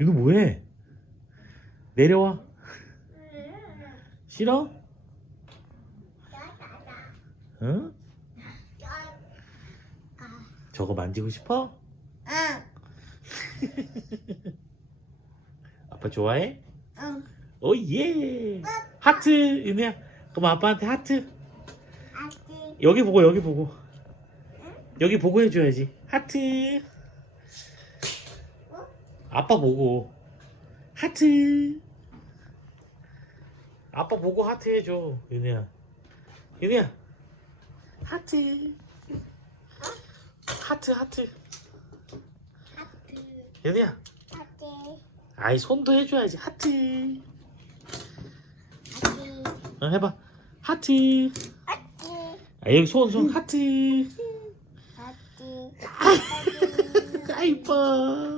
이거 뭐해? 내려와. 싫어? 응? 저거 만지고 싶어? 아빠 좋아해? 오 예. 하트 윤혜야. 그럼 아빠한테 하트. 여기 보고 여기 보고. 여기 보고 해줘야지. 하트. 아빠 보고. 하트. 아빠 보고 하트 해줘 윤혜야. 윤혜야. 하트. 하트 하트. 윤혜야. 아이 손도 해줘야지 하트. 어, 해봐. 하트. 아 여기 손 손 하트. 아 이뻐.